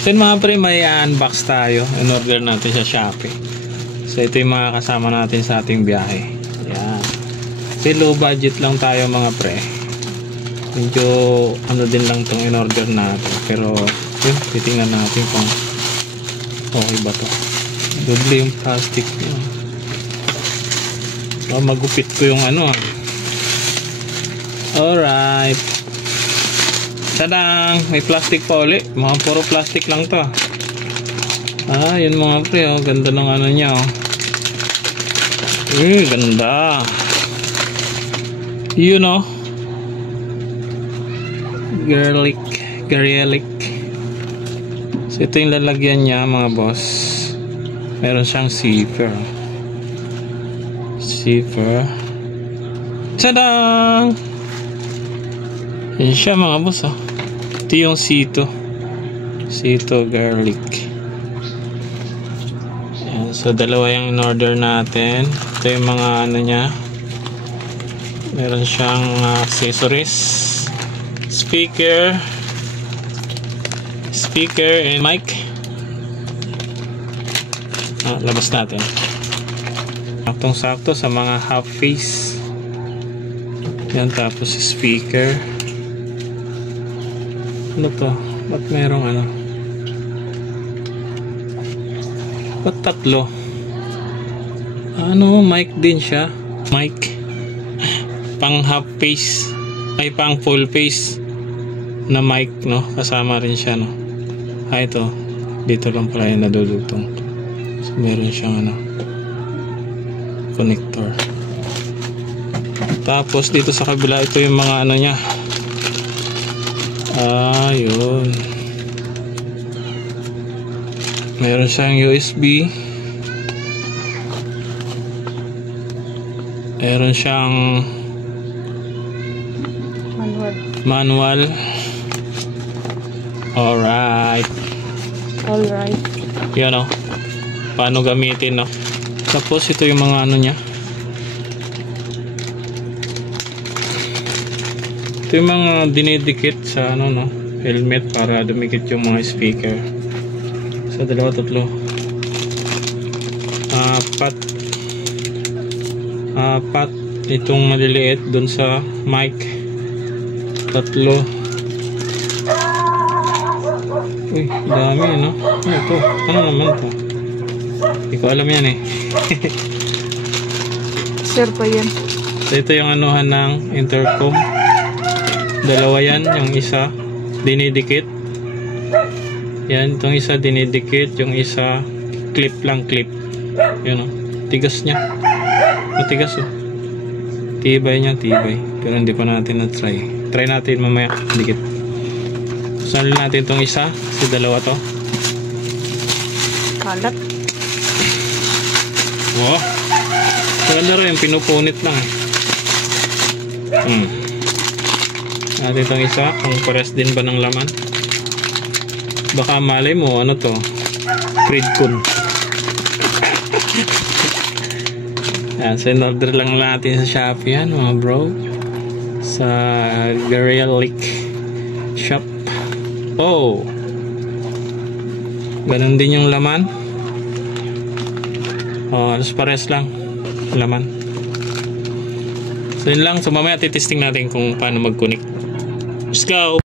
So yun mga pre, may unbox tayo. In-order natin sa Shopee. So ito yung mga kasama natin sa ating biyahe. Yan. So low budget lang tayo mga pre. Medyo ano din lang tong in-order natin. Pero yun, titingnan natin kung okay ba to. Doble yung plastic nyo. So magupit ko yung ano. Alright. Tadang! May plastic pa ulit. Mga puro plastic lang to. Yun mga pre, oh. Ganda ng ano nya, oh. Ganda. You know. Garlic. So ito yung lalagyan niya mga boss. Meron siyang zipper. Tadang! Yan siya mga boss, oh. Ito yung sito garlic. Ayan, so dalawa yung in-order natin. Ito yung mga ano nya. Meron siyang accessories, speaker and mic. Labas natin. Saktong-sakto sa mga half face. Yan, tapos speaker. Ano to? Ba't merong ano? Ba't tatlo? Ano? Mic din siya. Mic. Pang half face. Ay, pang full face na mic, no? Kasama rin siya, no? Ito. Dito lang pala yung nadudugtong. So, meron siyang ano? Connector. Tapos, dito sa kabila, ito yung mga ano niya. Yun. Meron siyang USB. Meron siyang manual. Alright. Yan, o. Paano gamitin, no? Tapos ito yung mga ano niya. Ito yung mga dinidikit sa ano, no, helmet para dumikit yung mga speaker. So dalawa, tatlo, apat itong maliliit dun sa mic, tatlo. Uy, dami, no? Ito, ano naman to? Hindi ko alam yan, eh. Sure pa yan. So ito yung anuhan ng intercom. Dalawa yan, yung isa dinidikit. Yan, itong isa dinidikit, yung isa clip lang, clip. Yun, oh. Tigas niya. Matigas, oh. Tibay niya, tibay. Pero hindi pa natin na-try. Try natin mamaya, dikit. Salin natin itong isa, si dalawa to. Kalat. Wow. Maganda rin, pinupunit lang, eh. Natin itong isa, kung pares din ba ng laman. Baka malay mo, ano to? Fridcon. Yan, so in-order lang natin sa Shopee yan, mga bro. Sa Garlic Shop. Oh! Ganun din yung laman. Alas pares lang laman. So yun lang, so mamaya titesting natin kung paano mag-connect. Let's go!